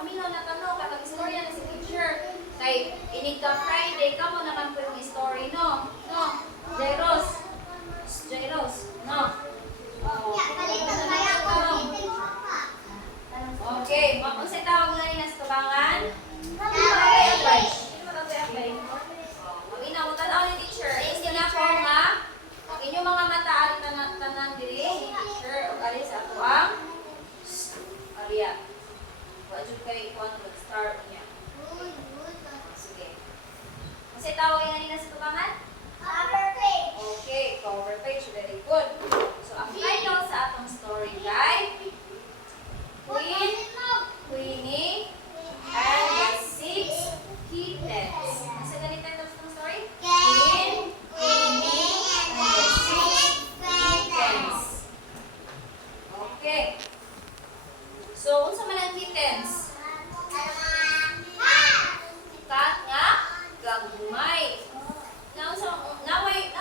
Maminaw na tanong kapag istorya na si teacher. Kay inig ka Friday ka mo naman po yung story, no? No? Jairos, no? Okay, mapunsay tawag nga rin sa tubangan. Maminaw mo tanaw ni teacher. Hindi na po nga. Ang inyong mga mata at tanan diri, teacher, o kali sa tuwang. Aria. Wajud kay kuan mag-start niya. Sige. Kasi tawag nga nila sa tubangan? Cover page. Okay, cover page. Very good. So, ang title sa atong story kay Queenie and the Six Kittens. Nasa ganito yung title ng story? Queenie and the Six Kittens. Okay. So, unsa man ang kittens? Kat nga gagmay. Naway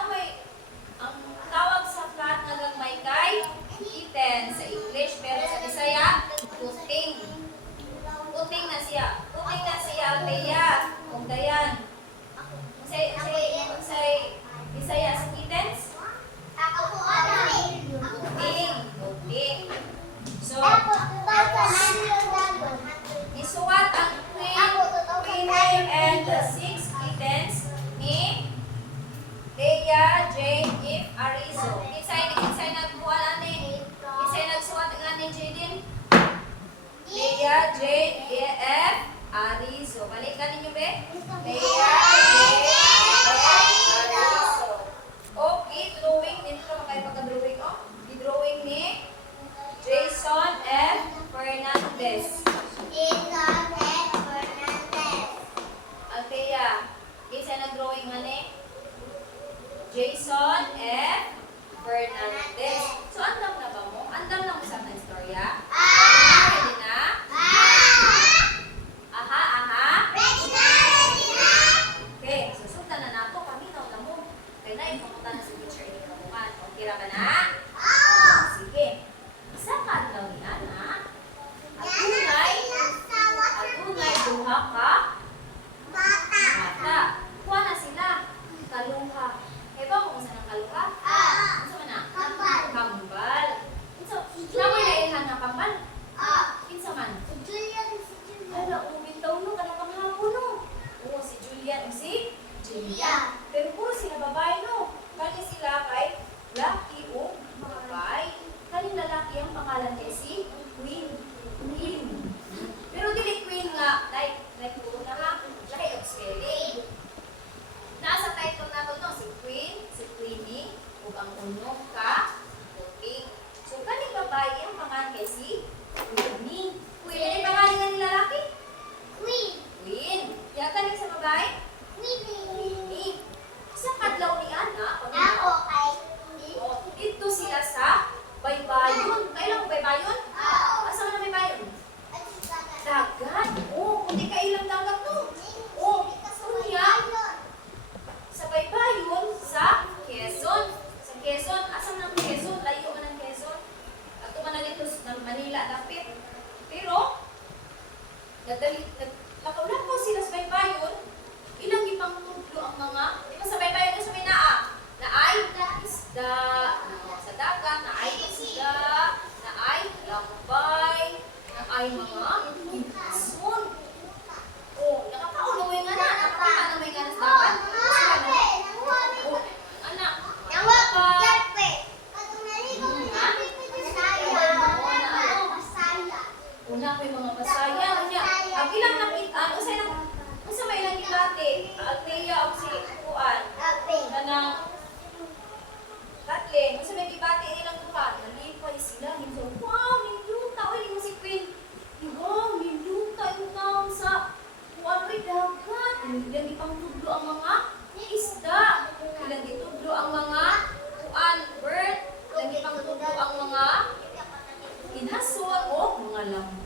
ang tawag sa cat nga gagmay kay kitten sa English, pero sa Bisaya puting. Puting na siya. Puting na siya Althea. Ug dayan. Unsay Bisaya sa kittens? Puting. So, isuwat ang Queenie and the Six Kittens ni Leia Jane F. Arizo. Kinsay nagbuwan ani? Kinsay nagsuwat nga ni Jaden? Leia Jane F. Arizo. Balikan ninyo be? Leia Jane F. Arizo. Okay, drawing dito makay pagka-drawing oh. Di-drawing ni Jason F. Fernandez. Althea, kinsa nag-drawing man ni? Jason F. Fernandez. So, andam na ba mo? Andam na mo sa ating istorya? Ready na? Okay, susugtan na nato. Paminaw na mo. Kaya na, ipapunta na sa teacher ini kamuhan. Okay ra ba na? Sige. Isa ka daw ni Ana. Adunay duha ka bata. Kuha na sila. Kaluha. Eh ba kung saan ang kaluha? Unsa man na? Kambal. Namoy na ilhan nga kambal? Kinsa man? Ala, bitaw no, kanang panghapon no. Oo, si Julian o si Julia. Pero puro sila babae no. Kani sila kay Lucky o babae. Kani lalaki ang pangalan kay si Queen. Pero dili Queen nga, like puro na ha. Lahi of spelling. Nasa title na to no, si Queen, si Queenie, ug ang unong ka puting. So kani babae ang pangalan kay si Queenie. Queen, ang pangalan nga ni lalaki? Queen. Ya kani sa babae? Queenie. Sa kadlaw ni Ana, dito sila sa baybayon. Kailan mo baybayon? Asa man ang baybayon? Dagat. Oh, kundi kailang dagat to. Oh, kunya. Sa baybayon sa Quezon. Sa Quezon, asa man ang Quezon? Layo man ang Quezon. At man na dito sa Manila dapit. Pero lakaw-lakaw sila sa baybayon. Ilang ipang tudlo ang mga, di ba sa baybayon sa may naay isda, sa dagat, naay isda, naay lambay, naay mga kinson. Oh, nakakaulawin nga na, nakakita na may ganas dagat. Oh, anak, una ko yung mga pasaya. Ang ilang nakita, unsa may ilang kilate? Althea o si Kuan? Kanang Kathleen, unsa may gibati nilang duha? Nalipay sila, hinso, wow, niluta, uy, mo si Queen. Wow, niluta yung taon sa Kuan, uy, dagat. Ilang ipang tudlo ang mga isda. Ilang itudlo ang mga Kuan, bird. Ilang ipang tudlo ang mga inhason o mga lambo.